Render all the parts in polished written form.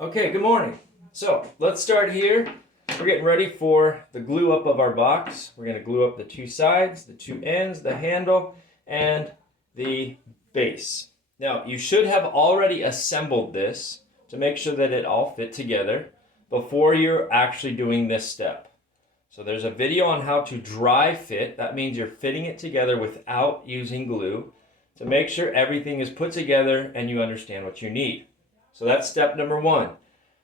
Okay, good morning. So let's start here. We're getting ready for the glue up of our box. We're going to glue up the two sides, the two ends, the handle, and the base. Now, you should have already assembled this to make sure that it all fit together before you're actually doing this step. So there's a video on how to dry fit. That means you're fitting it together without using glue to make sure everything is put together and you understand what you need. So that's step number one.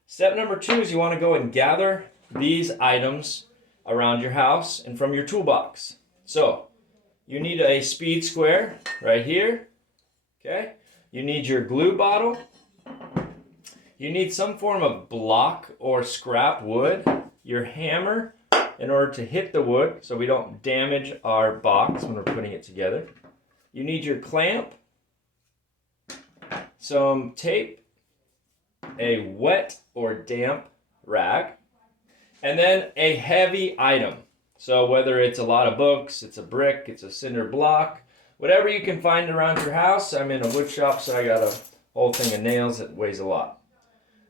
Step number two is you want to go and gather these items around your house and from your toolbox. So you need a speed square right here. Okay. You need your glue bottle. You need some form of block or scrap wood. Your hammer in order to hit the wood so we don't damage our box when we're putting it together. You need your clamp, some tape, a wet or damp rag, and then a heavy item. So whether it's a lot of books, it's a brick, it's a cinder block, whatever you can find around your house. I'm in a wood shop, so I got a whole thing of nails that weighs a lot.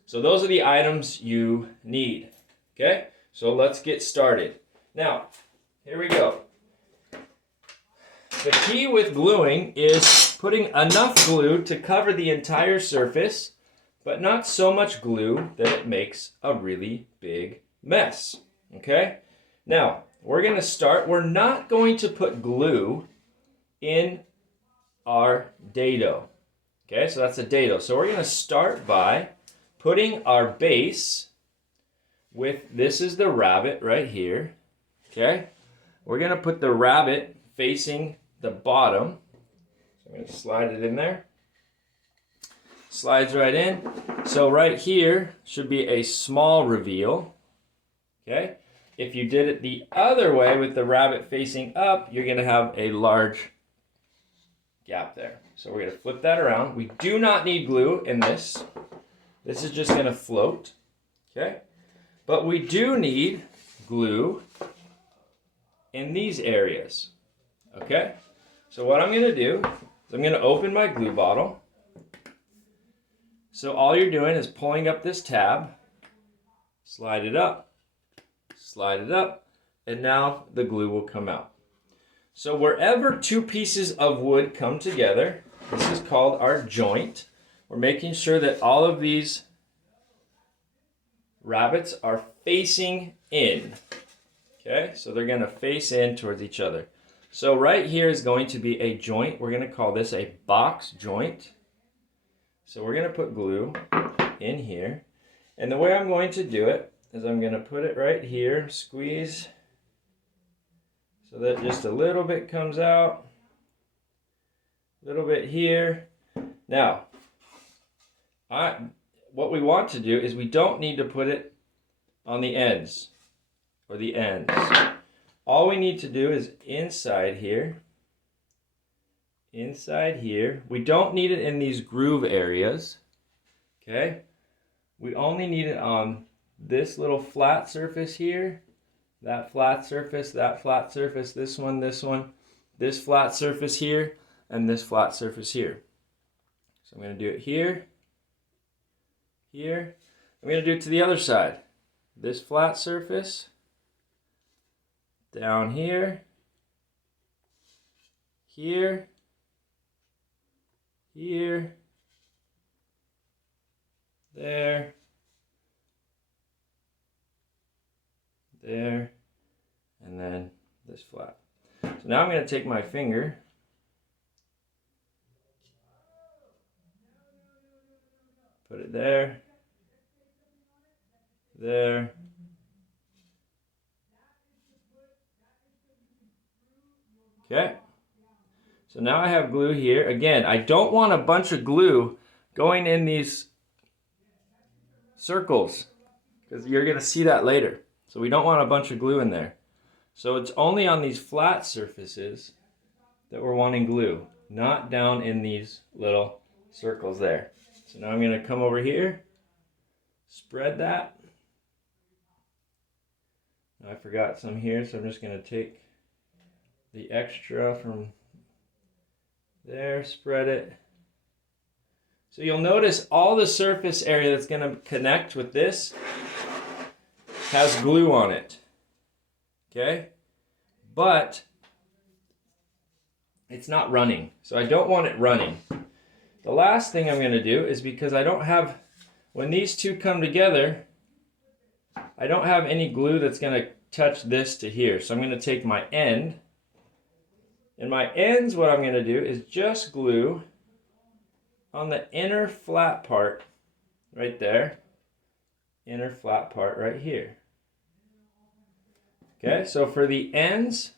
So those are the items you need. Okay, so let's get started. Now, here we go. The key with gluing is putting enough glue to cover the entire surface, but not so much glue that it makes a really big mess. Okay? Now, we're going to start. We're not going to put glue in our dado. Okay, so that's a dado. So we're going to start by putting our base with, this is the rabbit right here. Okay? We're going to put the rabbit facing the bottom. So I'm going to slide it in there. Slides right in. So right here should be a small reveal. Okay? If you did it the other way with the rabbit facing up, you're going to have a large gap there. So we're going to flip that around. We do not need glue in this. This is just going to float. Okay? But we do need glue in these areas. Okay? So what I'm going to do is I'm going to open my glue bottle. So all you're doing is pulling up this tab, slide it up, and now the glue will come out. So wherever two pieces of wood come together, this is called our joint. We're making sure that all of these rabbits are facing in. Okay, so they're going to face in towards each other. So right here is going to be a joint. We're going to call this a box joint. So we're going to put glue in here. And the way I'm going to do it is I'm going to put it right here, squeeze, so that just a little bit comes out, a little bit here. Now, what we want to do is we don't need to put it on the ends or the ends. All we need to do is inside here. We don't need it in these groove areas. Okay? We only need it on this little flat surface here, that flat surface, that flat surface, this one, this flat surface here, and this flat surface here. So I'm going to do it here, here. I'm going to do it to the other side. This flat surface, down here, here, here, there, there, and then this flat. So now I'm going to take my finger, put it there, there, okay. So now I have glue here. Again, I don't want a bunch of glue going in these circles because you're going to see that later. So we don't want a bunch of glue in there. So it's only on these flat surfaces that we're wanting glue, not down in these little circles there. So now I'm going to come over here, spread that. Now I forgot some here, so I'm just going to take the extra from there, spread it. So you'll notice all the surface area that's going to connect with this has glue on it. Okay? But it's not running. So I don't want it running. The last thing I'm going to do is, because I don't have, when these two come together, I don't have any glue that's going to touch this to here. So I'm going to take my end. And my ends, what I'm going to do is just glue on the inner flat part right there. Inner flat part right here. Okay, so for the ends,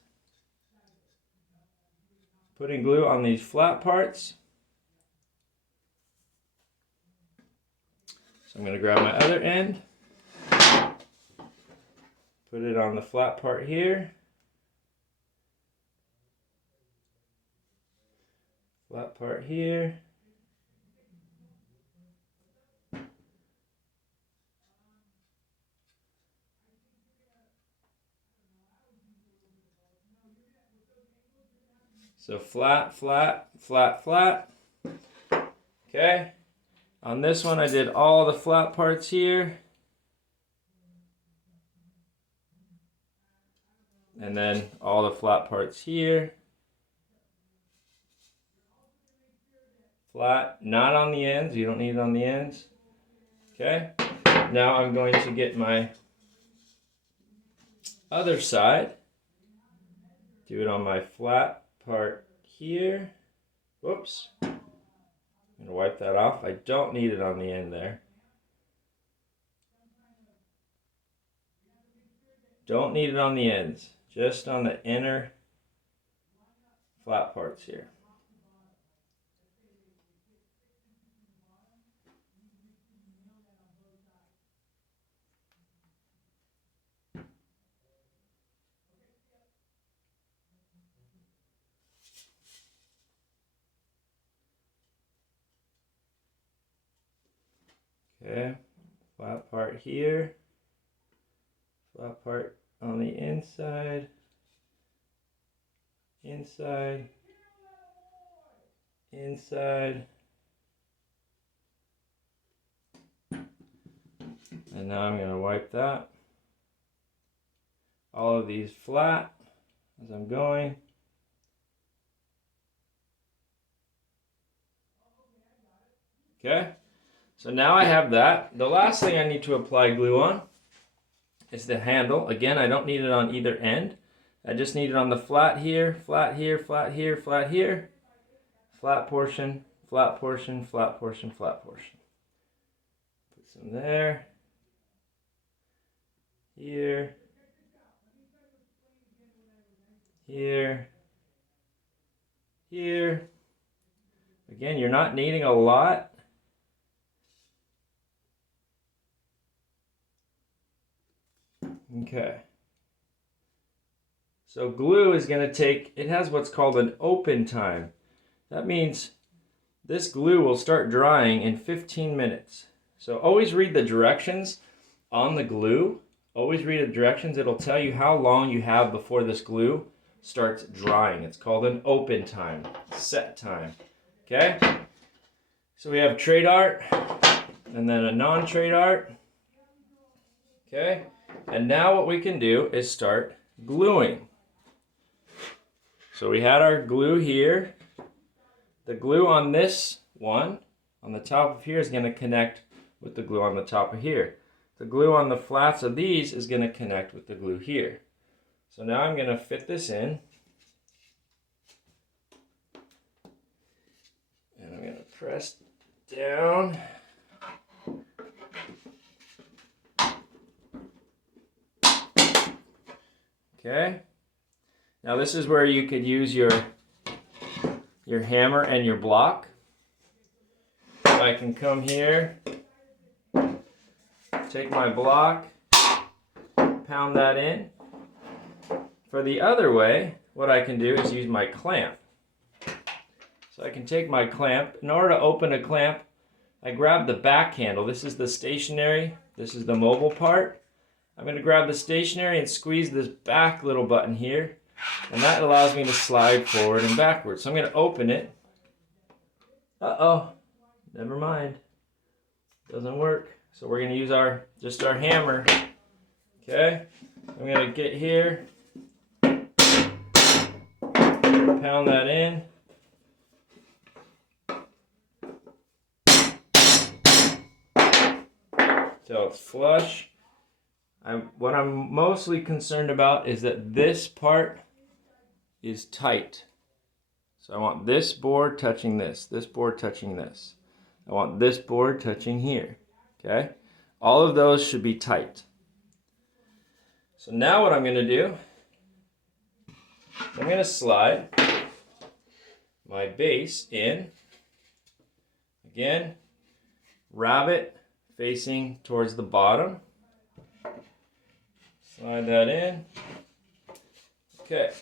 putting glue on these flat parts. So I'm going to grab my other end, put it on the flat part here. Flat part here. So flat, flat, flat, flat. Okay. On this one, I did all the flat parts here. And then all the flat parts here. Flat, not on the ends. You don't need it on the ends. Okay. Now I'm going to get my other side. Do it on my flat part here. Whoops. I'm going to wipe that off. I don't need it on the end there. Don't need it on the ends. Just on the inner flat parts here. Okay, flat part here, flat part on the inside, inside, inside, and now I'm going to wipe that. All of these flat as I'm going. Okay. So now I have that. The last thing I need to apply glue on is the handle. Again, I don't need it on either end. I just need it on the flat here, flat here, flat here, flat here, flat portion, flat portion, flat portion, flat portion. Put some there, here, here, here. Again, you're not needing a lot. Okay. So glue is going to take, it has what's called an open time. That means this glue will start drying in 15 minutes. So always read the directions on the glue. Always read the directions. It'll tell you how long you have before this glue starts drying. It's called an open time, set time. Okay? So we have trade art and then a non-trade art. Okay? And now what we can do is start gluing. So we had our glue here. The glue on this one, on the top of here, is going to connect with the glue on the top of here. The glue on the flats of these is going to connect with the glue here. So now I'm going to fit this in. And I'm going to press down. Okay. Now this is where you could use your hammer and your block. So I can come here, take my block, pound that in. For the other way, what I can do is use my clamp. So I can take my clamp. In order to open a clamp, I grab the back handle. This is the stationary, this is the mobile part. I'm going to grab the stationary and squeeze this back little button here, and that allows me to slide forward and backwards. So I'm going to open it. Uh-oh. never mind. Doesn't work. So we're going to use just our hammer. Okay? I'm going to get here. Pound that in. Till it's flush. What I'm mostly concerned about is that this part is tight. So I want this board touching this board touching this. I want this board touching here. Okay? All of those should be tight. So now what I'm going to do, I'm going to slide my base in. Again, rabbet facing towards the bottom. Slide that in. Okay.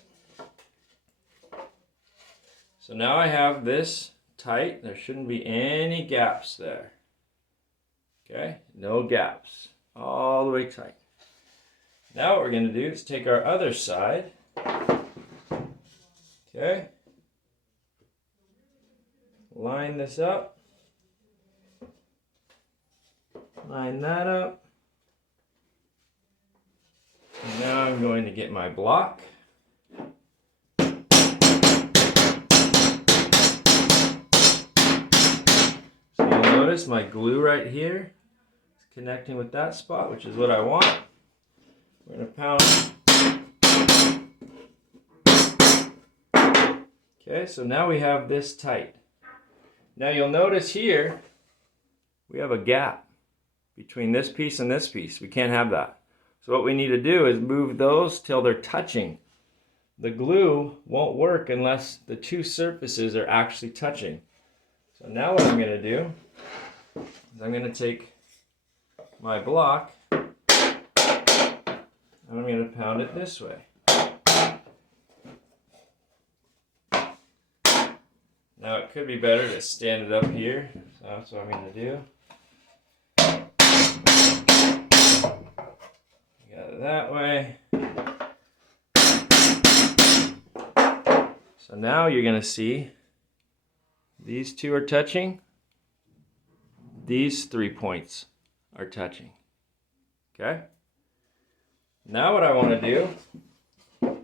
So now I have this tight. There shouldn't be any gaps there. Okay, no gaps. All the way tight. Now what we're going to do is take our other side. Okay. Line this up. Line that up. And now I'm going to get my block. So you'll notice my glue right here is connecting with that spot, which is what I want. We're going to pound. Okay, so now we have this tight. Now you'll notice here we have a gap between this piece and this piece. We can't have that. So what we need to do is move those till they're touching. The glue won't work unless the two surfaces are actually touching. So now what I'm going to do is I'm going to take my block and I'm going to pound it this way. Now it could be better to stand it up here, so that's what I'm going to do. Got it that way. So now you're going to see these two are touching. These 3 points are touching. Okay? Now what I want to do,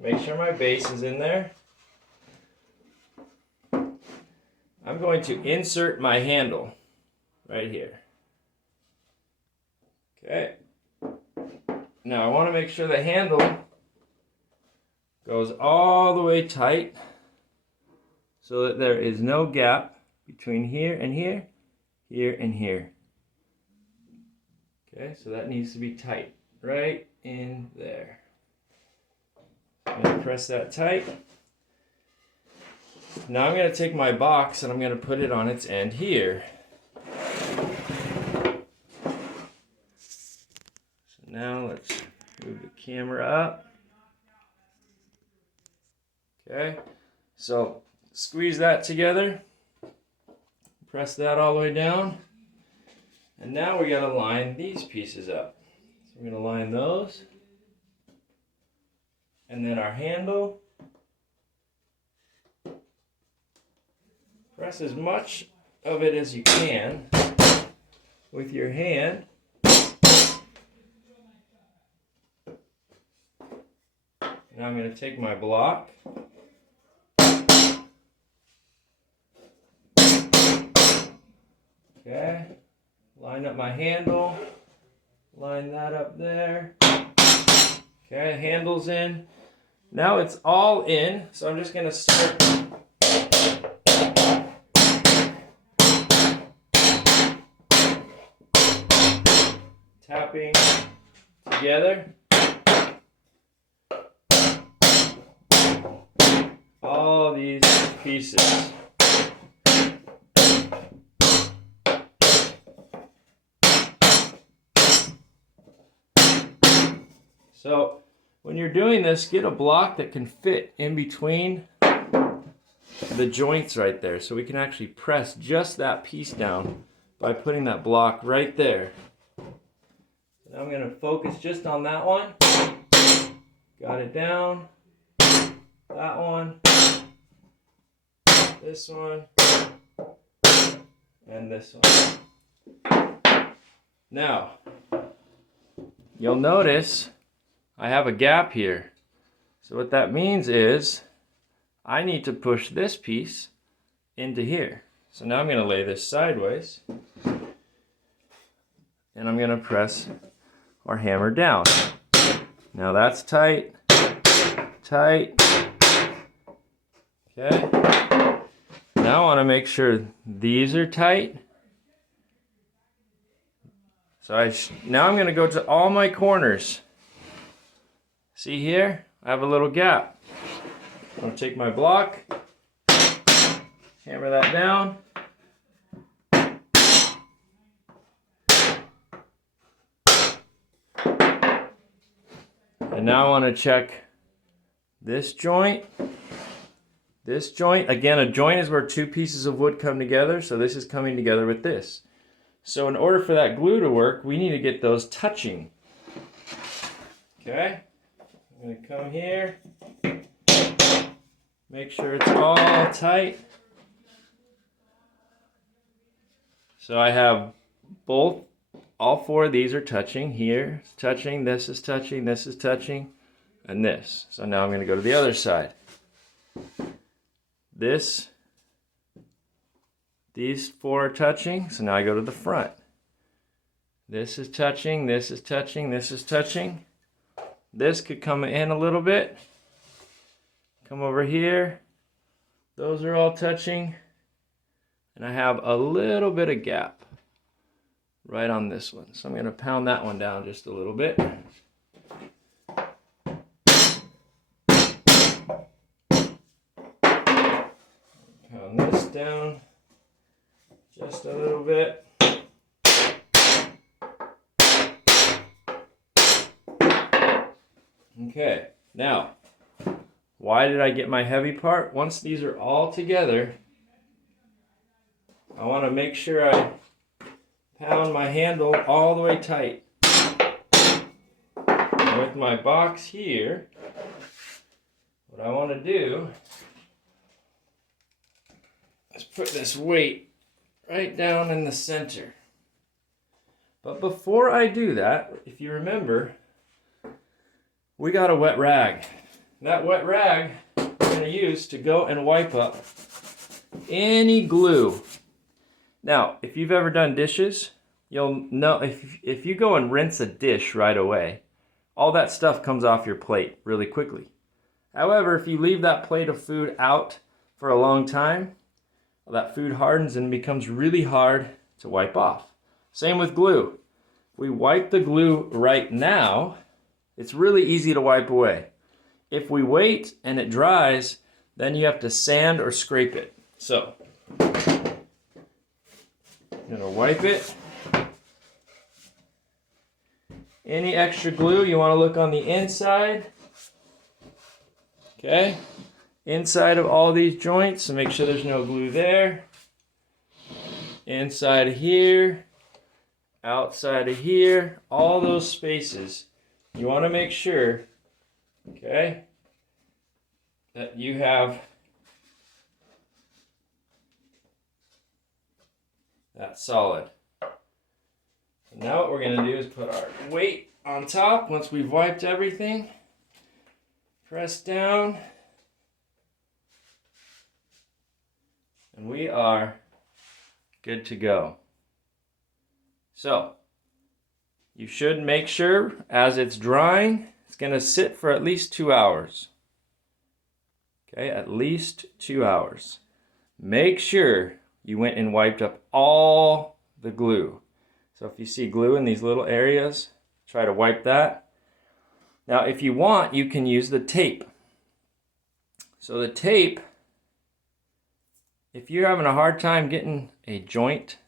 make sure my base is in there. I'm going to insert my handle right here. Okay. Now I want to make sure the handle goes all the way tight so that there is no gap between here and here, here and here. Okay, so that needs to be tight right in there. I'm going to press that tight. Now I'm going to take my box and I'm going to put it on its end here. So now let's move the camera up. Okay, so squeeze that together. Press that all the way down. And now we got to line these pieces up. So we're going to line those. And then our handle. Press as much of it as you can with your hand. Now I'm going to take my block. Okay, line up my handle, line that up there. Okay, handle's in. Now it's all in, so I'm just going to start tapping together. All these pieces. So when you're doing this, get a block that can fit in between the joints right there, so we can actually press just that piece down by putting that block right there. Now I'm going to focus just on that one. Got it down. That one. This one. and this one. Now, you'll notice I have a gap here. So what that means is I need to push this piece into here. So now I'm going to lay this sideways and I'm going to press our hammer down. Now that's tight, tight. Okay. Now I want to make sure these are tight. So now I'm going to go to all my corners. See here? I have a little gap. I'm going to take my block, hammer that down. And now I want to check this joint. This joint, again, a joint is where two pieces of wood come together, so this is coming together with this. So in order for that glue to work, we need to get those touching. Okay? I'm going to come here, make sure it's all tight. So I have all four of these are touching. Here, it's touching, this is touching, this is touching, and this. So now I'm going to go to the other side. These four are touching, so now I go to the front. This is touching, this is touching, this is touching. This could come in a little bit. Come over here. Those are all touching. And I have a little bit of gap right on this one. So I'm going to pound that one down just a little bit. Pound this down just a little bit. Okay, now, why did I get my heavy part? Once these are all together, I want to make sure I pound my handle all the way tight. And with my box here, what I want to do is put this weight right down in the center. But before I do that, if you remember, we got a wet rag. That wet rag we're going to use to go and wipe up any glue. Now, if you've ever done dishes, you'll know if you go and rinse a dish right away, all that stuff comes off your plate really quickly. However, if you leave that plate of food out for a long time, that food hardens and becomes really hard to wipe off. Same with glue. If we wipe the glue right now, it's really easy to wipe away. If we wait and it dries, then you have to sand or scrape it. So, I'm gonna wipe it. Any extra glue, you wanna look on the inside. Okay, inside of all these joints, so make sure there's no glue there. Inside of here, outside of here, all those spaces. You want to make sure, okay, that you have that solid. So now what we're going to do is put our weight on top once we've wiped everything. Press down. And we are good to go. So, you should make sure as it's drying, it's going to sit for at least 2 hours. Okay, at least 2 hours. Make sure you went and wiped up all the glue. So if you see glue in these little areas, try to wipe that. Now if you want, you can use the tape. So the tape, if you're having a hard time getting a joint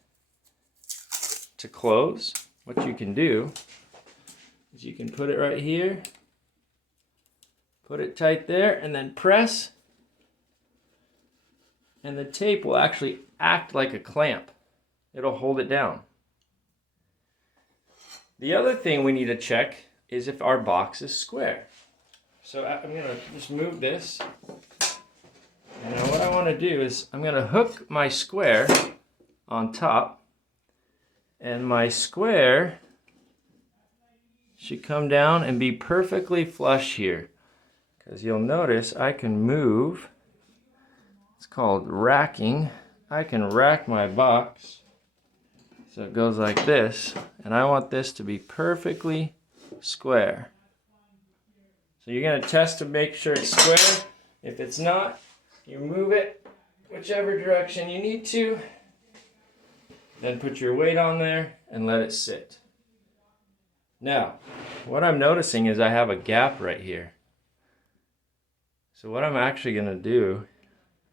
to close, what you can do is you can put it right here, put it tight there, and then press, and the tape will actually act like a clamp. It'll hold it down. The other thing we need to check is if our box is square. So I'm going to just move this. And now what I want to do is I'm going to hook my square on top, and my square should come down and be perfectly flush here. Because you'll notice I can move, it's called racking. I can rack my box so it goes like this, and I want this to be perfectly square. So you're going to test to make sure it's square. If it's not, you move it whichever direction you need to, then put your weight on there and let it sit. Now, what I'm noticing is I have a gap right here. So what I'm actually going to do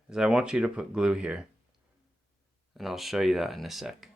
is I want you to put glue here, and I'll show you that in a sec.